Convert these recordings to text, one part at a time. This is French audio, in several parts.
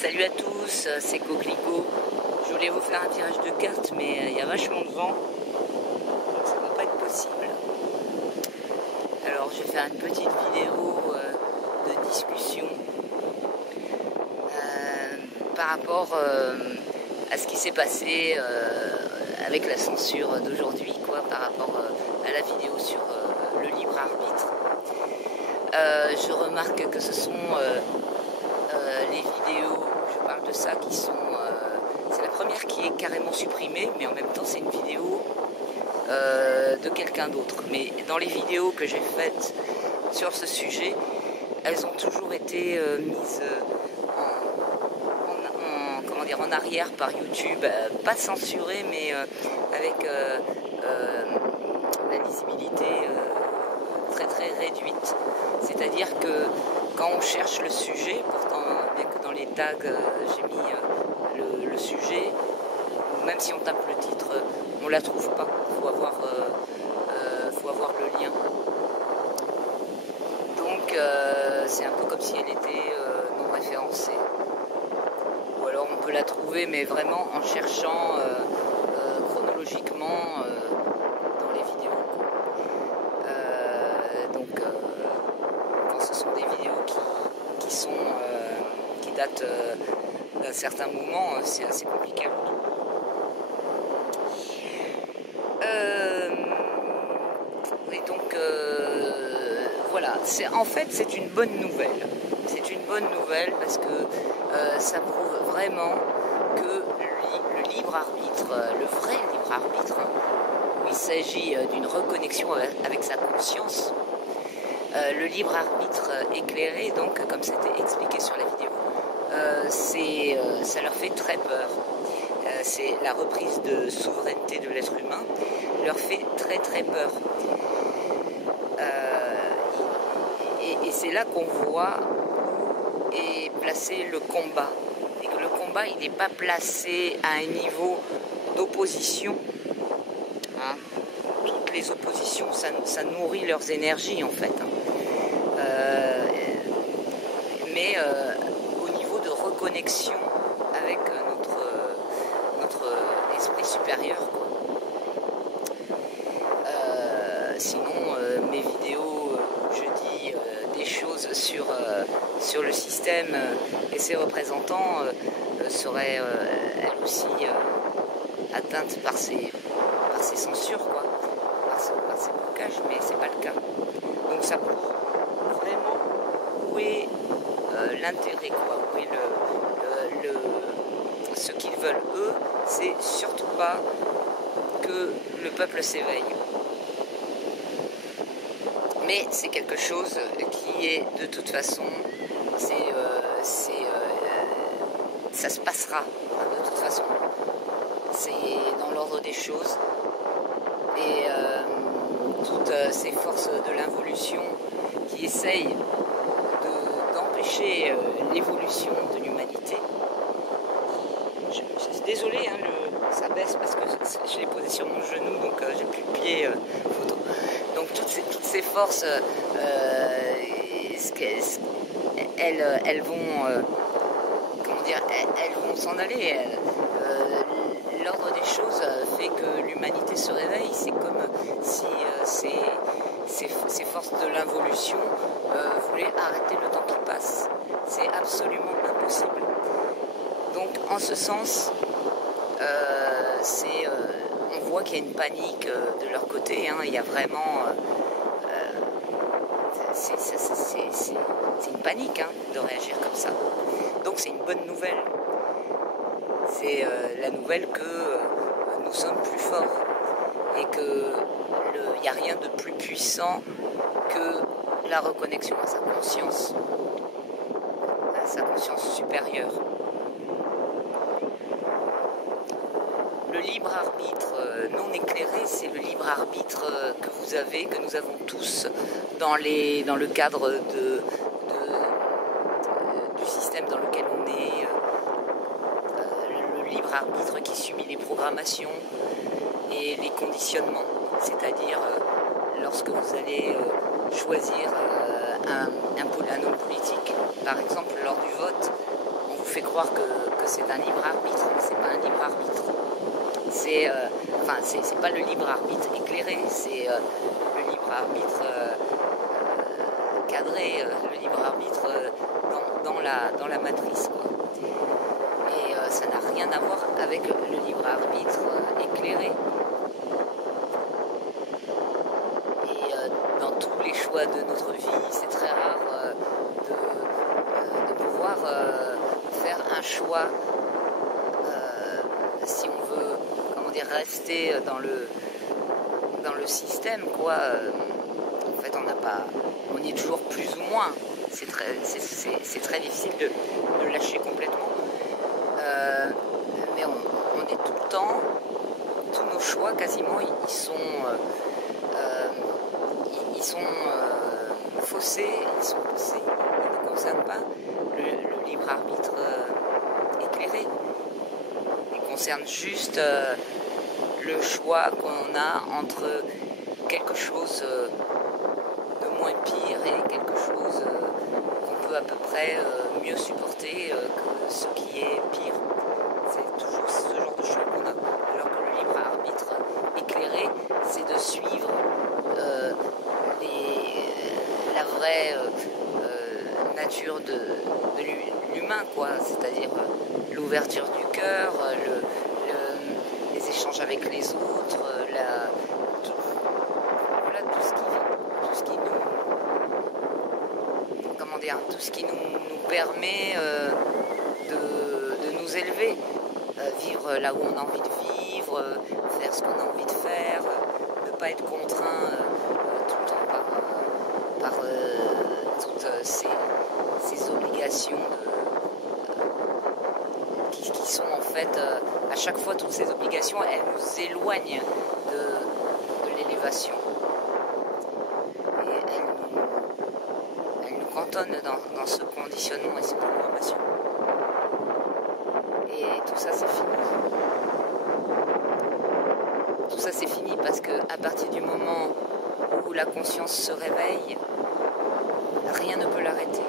Salut à tous, c'est Coquelicot. Je voulais vous faire un tirage de cartes, mais il y a vachement de vent, donc ça ne va pas être possible. Alors je vais faire une petite vidéo de discussion par rapport à ce qui s'est passé avec la censure d'aujourd'hui, par rapport à la vidéo sur le libre arbitre. Je remarque que ce sont les vidéos, je parle de ça, qui sont... c'est la première qui est carrément supprimée, mais en même temps c'est une vidéo de quelqu'un d'autre. Mais dans les vidéos que j'ai faites sur ce sujet, elles ont toujours été mises en arrière par YouTube, pas censurées, mais avec la lisibilité très très réduite. C'est-à-dire que quand on cherche le sujet, pourtant bien que dans les tags j'ai mis le sujet, même si on tape le titre, on la trouve pas. Faut avoir le lien. Donc c'est un peu comme si elle était non référencée. Ou alors on peut la trouver, mais vraiment en cherchant chronologiquement dans les vidéos. Quand ce sont des vidéos qui datent d'un certain moment, c'est assez compliqué. Et donc voilà, en fait c'est une bonne nouvelle. C'est une bonne nouvelle parce que ça prouve vraiment que le libre arbitre, le vrai libre arbitre, où il s'agit d'une reconnexion avec sa conscience, le libre arbitre éclairé, donc comme c'était expliqué sur la vidéo, ça leur fait très peur. C'est la reprise de souveraineté de l'être humain leur fait très très peur. Et c'est là qu'on voit où est placé le combat. Et que le combat, il n'est pas placé à un niveau d'opposition. Hein. Toutes les oppositions, ça nourrit leurs énergies en fait. Mais au niveau de reconnexion avec notre esprit supérieur. Sinon, mes vidéos où je dis des choses sur le système et ses représentants seraient elles aussi atteintes par ces censures, par ces blocages, mais c'est pas le cas. Donc ça prouve vraiment où est l'intérêt, où est ce qu'ils veulent eux, c'est surtout pas que le peuple s'éveille. Mais c'est quelque chose qui est de toute façon, ça se passera de toute façon. C'est dans l'ordre des choses. Et toutes ces forces de l'involution qui essayent d'empêcher l'évolution de l'humanité. Je suis désolée, hein, ça baisse parce que je l'ai posé sur mon genou, donc j'ai plus de pied photo. Donc toutes ces forces, elles vont, elles vont s'en aller. L'ordre des choses fait que l'humanité se réveille. C'est comme si ces forces de l'involution voulaient arrêter le temps qui passe. C'est absolument impossible. Donc en ce sens, on voit qu'il y a une panique de leur côté. Hein. Il y a vraiment... c'est une panique de réagir comme ça. Donc c'est une bonne nouvelle. C'est la nouvelle que nous sommes plus forts et qu'il n'y a rien de plus puissant que la reconnexion à sa conscience supérieure. Le libre arbitre non éclairé, c'est le libre arbitre que vous avez, que nous avons tous dans le cadre du système dans lequel on est, le libre arbitre qui subit les programmations et les conditionnements, c'est-à-dire lorsque vous allez choisir un homme politique, par exemple lors du vote, on vous fait croire que c'est un libre arbitre, mais c'est pas un libre arbitre. C'est pas le libre arbitre éclairé, c'est le libre arbitre cadré, le libre arbitre dans la matrice, quoi. Et ça n'a rien à voir avec le libre arbitre éclairé. Et dans tous les choix de notre vie, c'est très rare de pouvoir faire un choix si on veut, comment dire, rester dans le système, quoi. En fait, on y est toujours plus ou moins. C'est très difficile de lâcher complètement. Mais on est tout le temps, tous nos choix quasiment, ils sont faussés, ils ne concernent pas le libre arbitre éclairé. Ils concernent juste le choix qu'on a entre quelque chose de moins pire et quelque chose qu'on peut à peu près mieux supporter que ce qui est pire. C'est toujours ce genre de choix qu'on a. Alors que le libre arbitre éclairé, c'est de suivre la vraie nature de l'humain, quoi. C'est-à-dire l'ouverture du cœur, les échanges avec les autres, tout ce qui nous permet de nous élever, vivre là où on a envie de vivre, faire ce qu'on a envie de faire, ne pas être contraint tout le temps par toutes ces obligations qui sont en fait, à chaque fois, toutes ces obligations, elles nous éloignent de l'élévation. Et elles nous cantonnent dans ce conditionnement et ces programmations. Et tout ça, c'est fini. Tout ça, c'est fini parce qu'à partir du moment où la conscience se réveille, rien ne peut l'arrêter.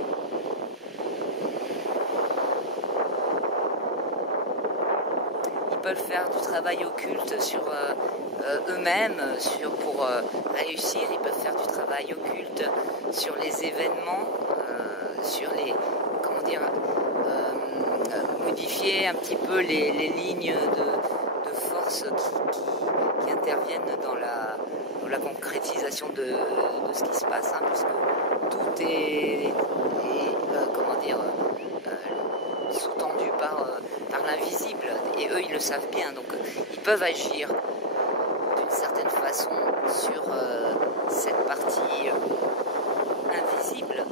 Ils peuvent faire du travail occulte sur eux-mêmes, pour réussir. Ils peuvent faire du travail occulte sur les événements, sur les, comment dire, modifier un petit peu les lignes de force qui interviennent dans la concrétisation de ce qui se passe, hein, parce que tout est sous-tendu par l'invisible, et eux ils le savent bien, donc ils peuvent agir d'une certaine façon sur cette partie invisible,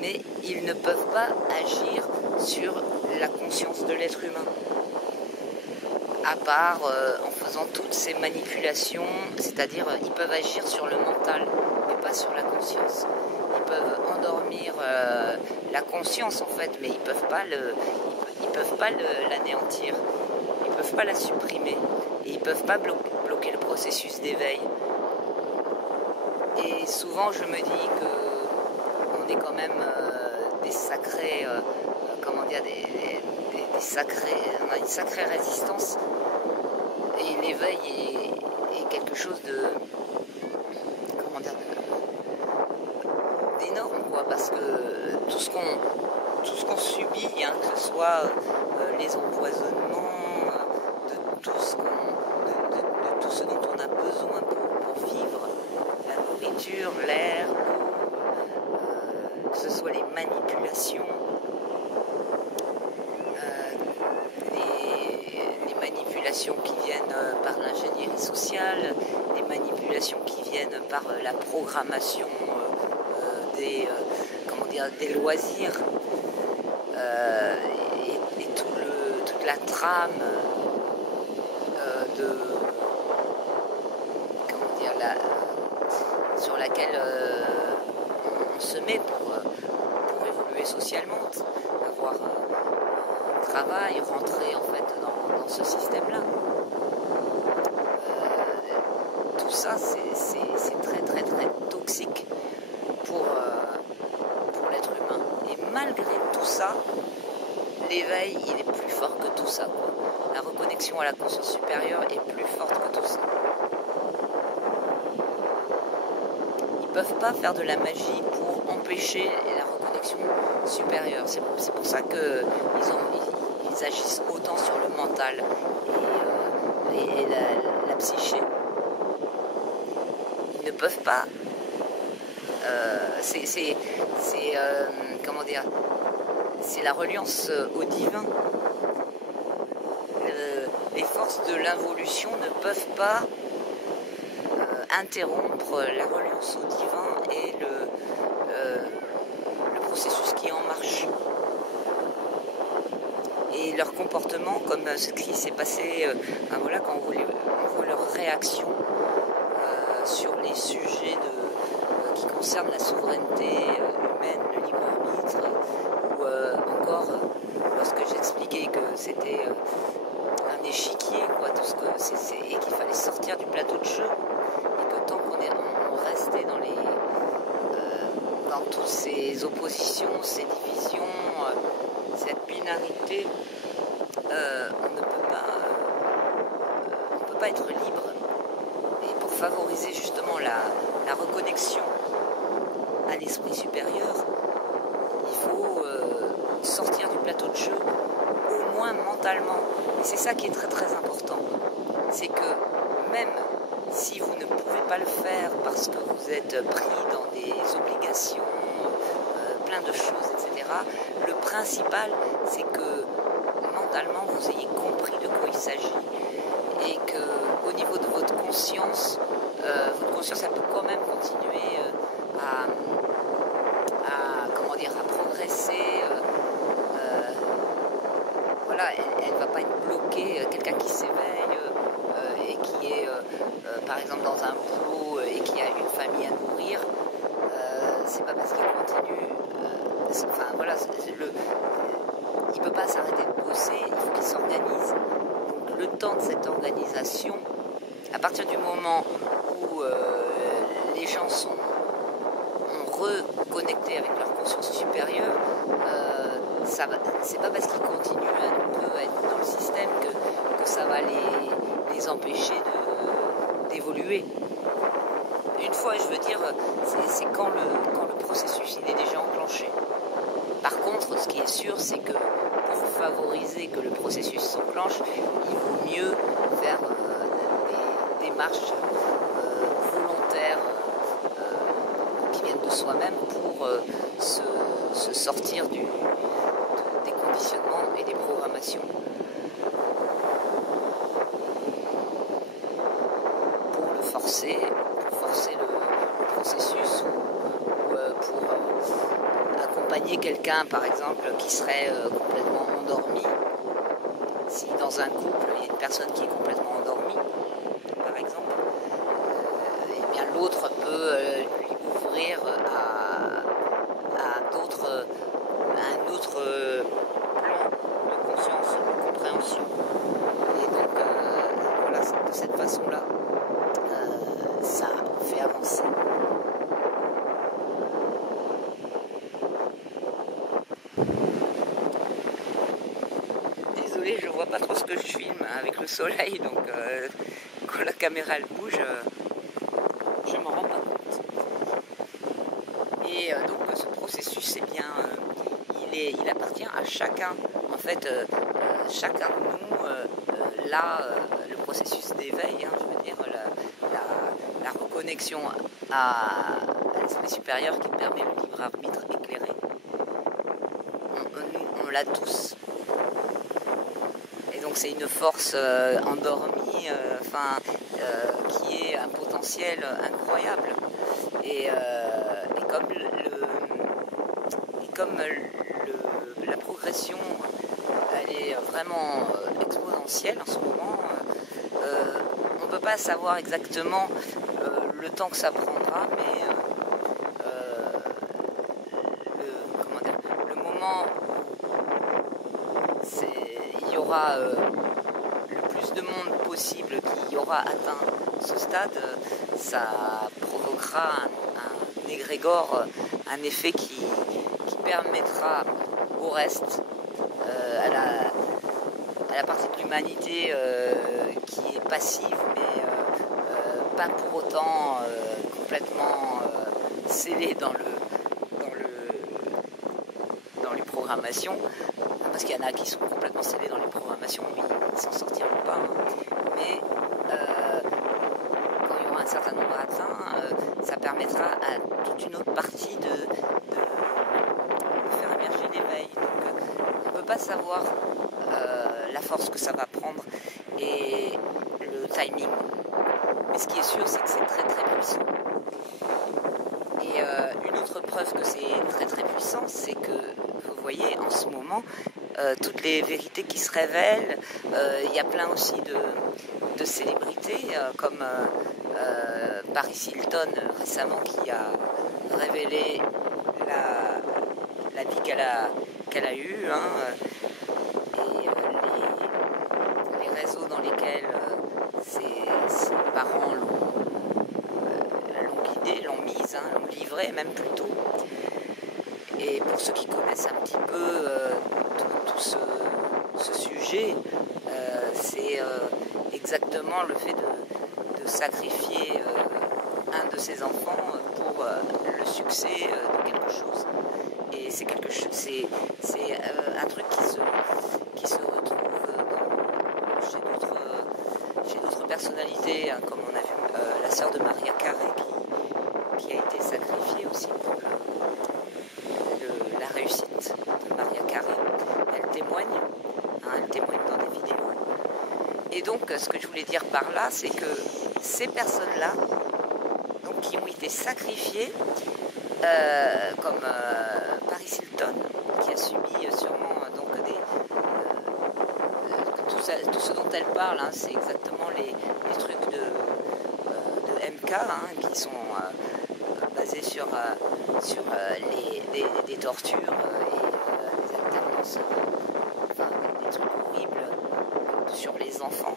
mais ils ne peuvent pas agir sur la conscience de l'être humain, à part en faisant toutes ces manipulations, c'est-à-dire ils peuvent agir sur le mental, mais pas sur la conscience. Ils peuvent endormir la conscience en fait, mais ils peuvent pas l'anéantir, ils peuvent pas la supprimer, et ils peuvent pas bloquer le processus d'éveil. Et souvent je me dis que on est quand même des sacrés, on a une sacrée résistance, et l'éveil est quelque chose d'énorme, quoi, parce que tout ce qu'on subit, hein, que ce soit les empoisonnements, de tout ce dont on a besoin pour vivre, la nourriture, l'air, que ce soit les manipulations, les manipulations qui viennent par l'ingénierie sociale, les manipulations qui viennent par la programmation des loisirs, et toute la trame sur laquelle on se met pour évoluer socialement, avoir un travail, rentrer en fait dans ce système-là. Tout ça, c'est très très très toxique pour l'être humain. Et malgré tout ça, l'éveil, il est plus fort que tout ça, quoi. La reconnexion à la conscience supérieure est plus forte que tout ça. Ils peuvent pas faire de la magie pour empêcher la reconnexion supérieure. C'est pour ça qu'ils agissent autant sur le mental et la psyché. Ils ne peuvent pas. Comment dire, c'est la reliance au divin. Les forces de l'involution ne peuvent pas interrompre la reliance au divin et le processus qui est en marche. Et leur comportement, comme ce qui s'est passé, voilà, quand on voit leur réaction sur les sujets qui concernent la souveraineté humaine, le libre arbitre, ou encore lorsque j'expliquais que c'était un échiquier, quoi, tout ce que et qu'il fallait sortir du plateau de jeu, et que tant qu'on restait dans toutes ces oppositions, ces divisions, cette binarité, on ne peut pas être libre. Et pour favoriser justement la reconnexion à l'esprit supérieur, il faut sortir du plateau de jeu, au moins mentalement. Et c'est ça qui est très très important. C'est que même si vous ne pouvez pas le faire parce que vous êtes pris dans des obligations, plein de choses, etc., le principal, c'est que mentalement vous ayez compris de quoi il s'agit et qu'au niveau de votre conscience elle peut quand même continuer à progresser. Voilà, elle ne va pas être bloquée. Quelqu'un qui s'éveille et qui est par exemple dans un boulot et qui a une famille à nourrir, c'est pas parce qu'il continue. Il ne peut pas s'arrêter de bosser, il faut qu'il s'organise. Donc le temps de cette organisation, à partir du moment où les gens ont reconnecté avec leur conscience supérieure, c'est pas parce qu'ils continuent à être dans le système que ça va les empêcher d'évoluer. Une fois, je veux dire, c'est quand le processus il est déjà enclenché. Par contre, ce qui est sûr, c'est que pour favoriser que le processus s'enclenche, il vaut mieux faire des démarches volontaires qui viennent de soi-même pour se sortir des conditionnements et des programmations. Pour forcer le processus ou pour accompagner quelqu'un, par exemple, qui serait complètement endormi. Si dans un couple, il y a une personne qui est complètement endormie, par exemple, et bien l'autre peut lui ouvrir à un autre plan de conscience, de compréhension. Et donc, voilà, de cette façon-là, ça fait avancer. Désolée, je vois pas trop ce que je filme avec le soleil, donc quand la caméra elle bouge, je m'en rends pas compte. Et donc ce processus, eh bien, il appartient à chacun. En fait, chacun de nous, le processus d'éveil, je veux dire, la reconnexion à l'esprit supérieur qui permet le libre arbitre éclairé, on l'a tous. Et donc c'est une force endormie, qui est un potentiel incroyable. Et comme la progression, elle est vraiment exponentielle en ce moment, on ne peut pas savoir exactement le temps que ça prendra, mais le moment où il y aura le plus de monde possible qui aura atteint ce stade, ça provoquera un égrégore, un effet qui permettra au reste à la partie de l'humanité qui est passive, mais pas pour autant complètement scellée dans les programmations, parce qu'il y en a qui sont complètement scellés dans les programmations, ils ne s'en sortiront pas, hein. Mais quand il y aura un certain nombre atteints, ça permettra à toute une autre partie de faire émerger l'éveil. Donc on ne peut pas savoir la force que ça va prendre et le timing. Mais ce qui est sûr, c'est que c'est très très puissant. Et une autre preuve que c'est très très puissant, c'est que vous voyez en ce moment toutes les vérités qui se révèlent. Il y a plein aussi de célébrités comme Paris Hilton récemment qui a révélé la vie qu'elle a eue, hein, et les réseaux dans lesquels ses parents l'ont guidée, l'ont mise, hein, l'ont livrée même plutôt. Et pour ceux qui connaissent un petit peu tout ce sujet, c'est exactement le fait de sacrifier un de ses enfants pour le succès de quelque chose. Et c'est un truc qui se retrouve chez d'autres personnalités, hein, comme on a vu la sœur de Maria Carey qui a été sacrifiée aussi pour la réussite de Maria Carey. Elle témoigne dans des vidéos. Et donc, ce que je voulais dire par là, c'est que ces personnes-là, donc, qui ont été sacrifiées, comme Paris Hilton, qui a subi sûrement donc tout ce dont elle parle, hein, c'est exactement les trucs de MK, hein, qui sont basés sur des tortures et des alternances, enfin, des trucs horribles sur les enfants.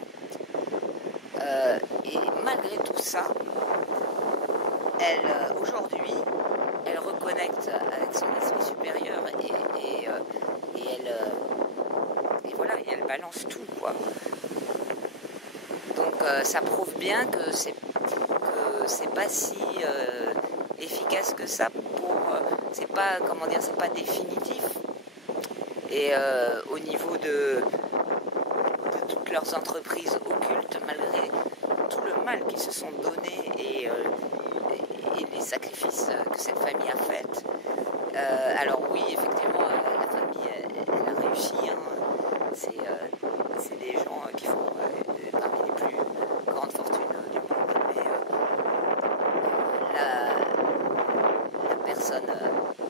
Et malgré tout ça, aujourd'hui, elle reconnecte avec son esprit supérieur et elle balance tout, quoi. Donc ça prouve bien que c'est pas si efficace que ça c'est pas définitif. Et au niveau de toutes leurs entreprises occultes, malgré tout le mal qu'ils se sont donnés et les sacrifices que cette famille a fait. Alors oui, effectivement, la famille, elle a réussi, hein. C'est des gens qui font parmi les plus grandes fortunes du monde. Mais la personne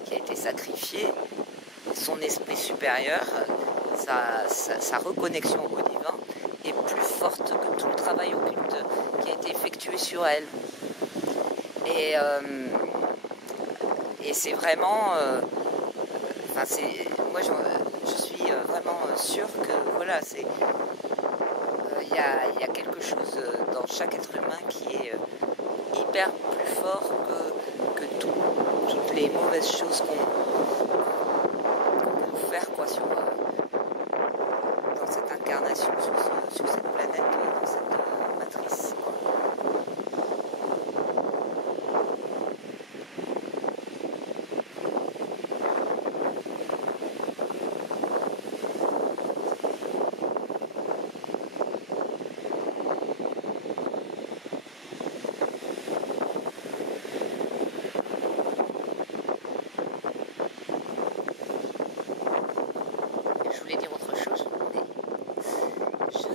qui a été sacrifiée, son esprit supérieur, sa reconnexion au divin est plus forte que tout le travail occulte qui a été effectué sur elle. Et c'est vraiment... moi, je suis vraiment sûre que voilà, il y a quelque chose dans chaque être humain qui est hyper plus fort que toutes les mauvaises choses qu'on peut faire, quoi, dans cette incarnation, sur cette planète, dans cette matrice, quoi. Je voulais dire autre chose, mais je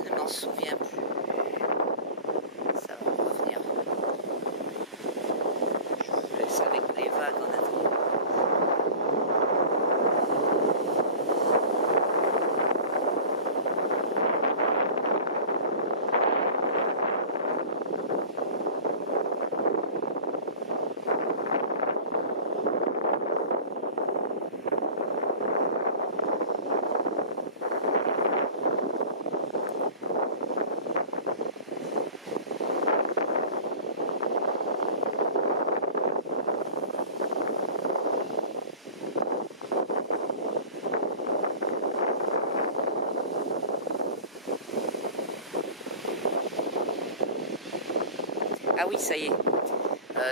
Ah oui, ça y est.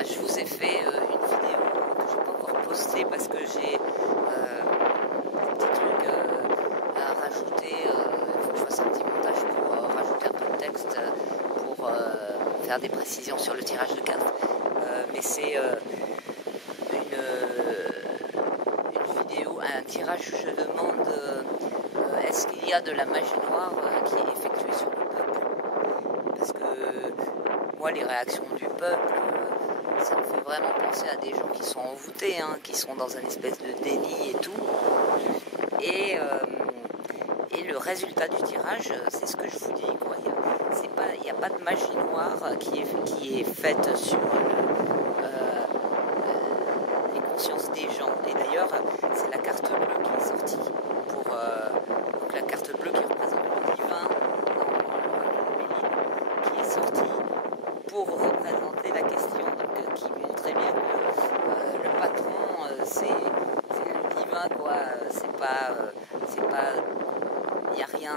Je vous ai fait une vidéo que je n'ai pas encore postée parce que j'ai des petits trucs à rajouter. Il faut que je fasse un petit montage pour rajouter un peu de texte pour faire des précisions sur le tirage de cartes. Mais c'est une vidéo, un tirage où je demande est-ce qu'il y a de la magie noire qui est effectuée sur le peuple. Parce que moi, les réactions du peuple, ça me fait vraiment penser à des gens qui sont envoûtés, hein, qui sont dans un espèce de déni et tout. Et le résultat du tirage, c'est ce que je vous dis, quoi. Il n'y a pas de magie noire qui est faite sur les consciences des gens. Et d'ailleurs, c'est la carte bleue qui est sortie pour donc la carte bleue qui représente le divin qui est sortie pour représenter la question, donc, qui montrait bien que le patron c'est le divin, quoi. C'est pas il n'y a rien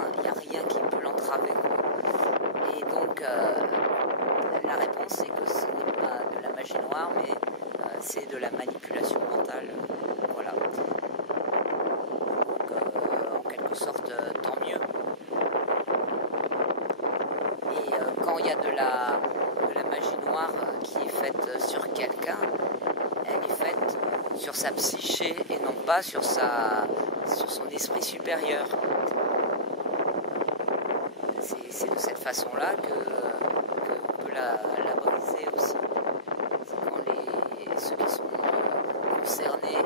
qui peut l'entraver, quoi. Et donc la réponse c'est que ce n'est pas de la magie noire, mais c'est de la manipulation mentale. Voilà. Donc en quelque sorte, tant mieux. Et quand il y a de la magie noire qui est faite sur quelqu'un, elle est faite sur sa psyché et non pas sur son esprit supérieur. C'est de cette façon-là qu'on peut la briser aussi. C'est quand ceux qui sont concernés,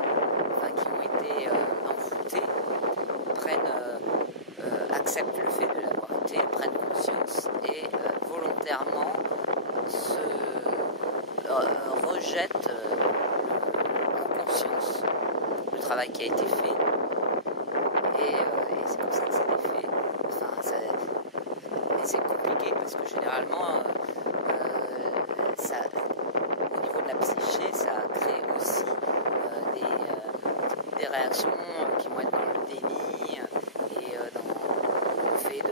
enfin qui ont été envoûtés, acceptent le fait de l'avoir été, prennent conscience et volontairement se rejettent en conscience le travail qui a été fait. Et c'est comme ça que ça l'est fait. Enfin, et c'est compliqué parce que généralement, au niveau de la psyché, ça crée aussi des réactions qui vont être dans le déni et dans le fait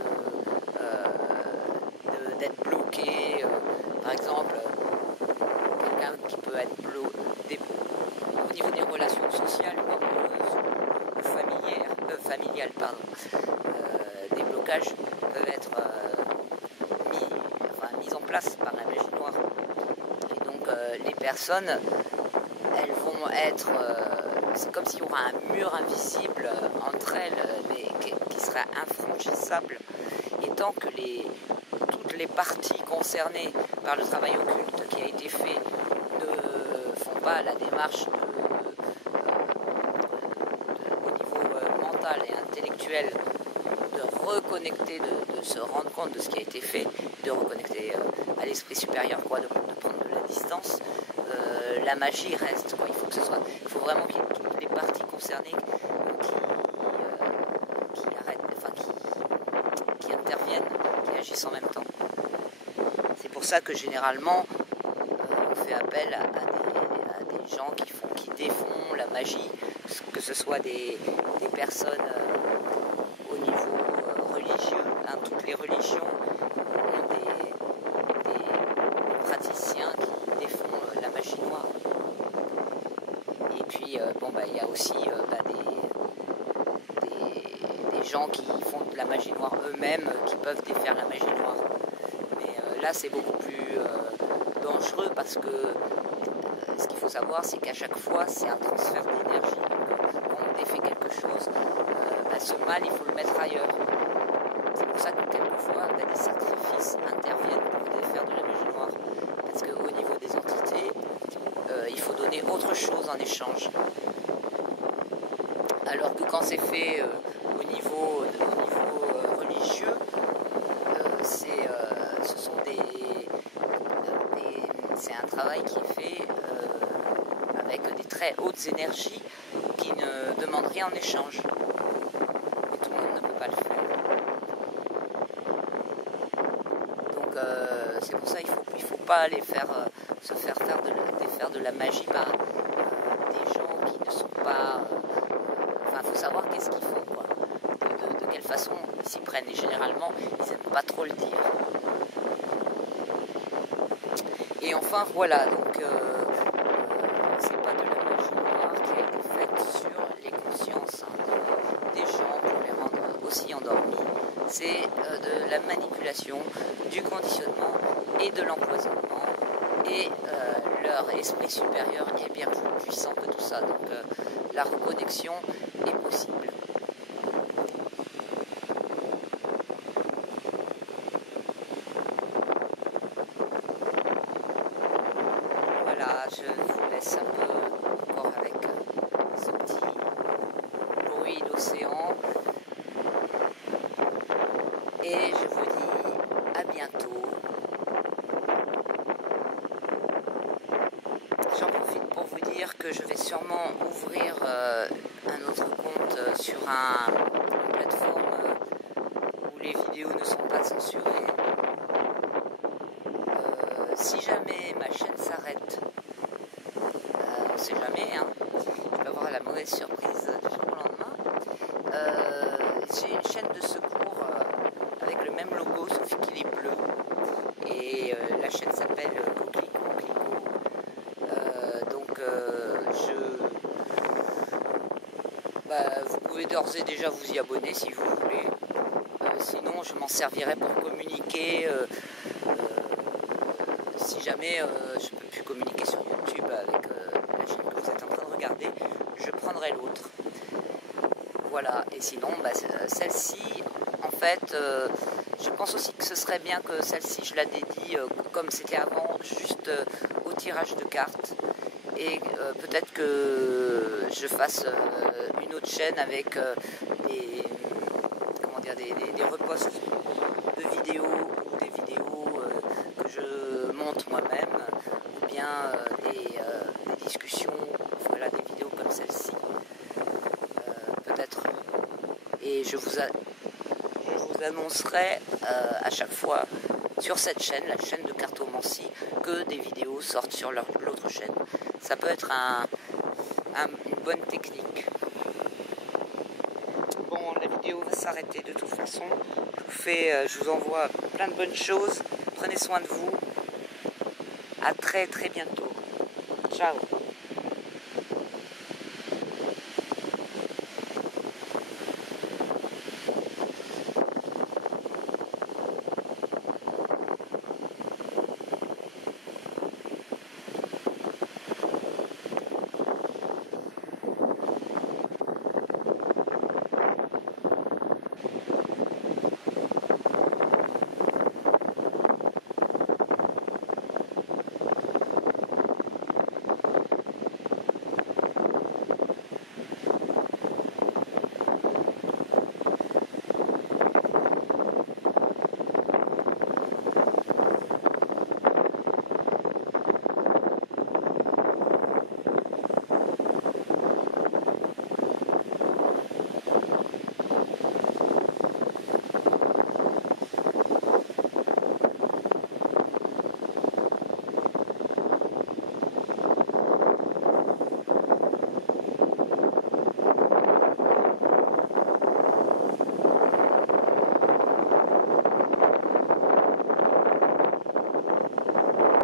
d'être bloqué. Par exemple, quelqu'un qui peut être bloqué au niveau des relations sociales ou amoureuses ou familiales, des blocages peuvent être mis en place par la magie noire. Et donc les personnes, elles vont être... c'est comme s'il y aurait un mur invisible entre elles, mais qui serait infranchissable. Et tant que toutes les parties concernées par le travail occulte qui a été fait ne font pas la démarche au niveau mental et intellectuel de reconnecter, de se rendre compte de ce qui a été fait, de reconnecter à l'esprit supérieur, quoi, de prendre de la distance, la magie reste, quoi. Il faut vraiment qu'il y ait toutes les parties concernées qui arrêtent, enfin qui interviennent, qui agissent en même temps. C'est pour ça que généralement on fait appel à des gens qui défont la magie, que ce soit des personnes au niveau religieux, hein. Toutes les religions ont des praticiens qui défont la magie noire. Et puis il y a aussi des gens qui font de la magie noire eux-mêmes, qui peuvent défaire la magie noire. Mais là c'est beaucoup plus dangereux parce que ce qu'il faut savoir, c'est qu'à chaque fois c'est un transfert d'énergie. Quand on défait quelque chose, ce mal il faut le mettre ailleurs. C'est pour ça que quelquefois des sacrifices interviennent pour défaire de la magie noire. Parce qu'au niveau des entités, il faut donner autre chose en échange. Alors que quand c'est fait au niveau religieux, c'est un travail qui est fait avec des très hautes énergies qui ne demandent rien en échange. Et tout le monde ne peut pas le faire. Donc c'est pour ça qu'il faut pas aller se faire défaire de la magie par des gens qui ne sont pas... Enfin, il faut savoir qu'est-ce qu'ils font, quoi. De quelle façon ils s'y prennent. Et généralement, ils n'aiment pas trop le dire. Et enfin voilà, donc c'est pas de la magie noire qui a été faite sur les consciences des gens pour les rendre aussi endormis. C'est de la manipulation, du conditionnement et de l'empoisonnement. Et leur esprit supérieur est bien plus puissant que tout ça. Donc la reconnexion est possible. Voilà, je vous laisse un peu encore avec ce petit bruit d'océan. Et je vous dis à bientôt. J'en profite pour vous dire que je vais sûrement ouvrir un autre compte sur une plateforme où les vidéos ne sont pas censurées. Si jamais ma chaîne s'arrête, on ne sait jamais, hein, je peux avoir la mauvaise surprise du jour au lendemain. J'ai une chaîne de secours avec le même logo sauf qu'il est bleu. Et la chaîne s'appelle Coquelicot. Vous pouvez d'ores et déjà vous y abonner si vous voulez. Sinon, je m'en servirai pour communiquer. Si jamais je ne peux plus communiquer sur YouTube avec la chaîne que vous êtes en train de regarder, je prendrai l'autre. Voilà. Et sinon, celle-ci, en fait, je pense aussi que ce serait bien que celle-ci, je la dédie, comme c'était avant, juste au tirage de cartes. Et peut-être que je fasse une autre chaîne avec des reposts de vidéos ou des vidéos que je monte moi-même, ou bien des discussions, voilà, des vidéos comme celle-ci, peut-être. Et je vous annoncerai à chaque fois sur cette chaîne, la chaîne de cartomancie, que des vidéos sortent sur l'autre chaîne. Ça peut être une bonne technique. Bon, la vidéo va s'arrêter de toute façon. Je vous envoie plein de bonnes choses. Prenez soin de vous. À très très bientôt. Ciao.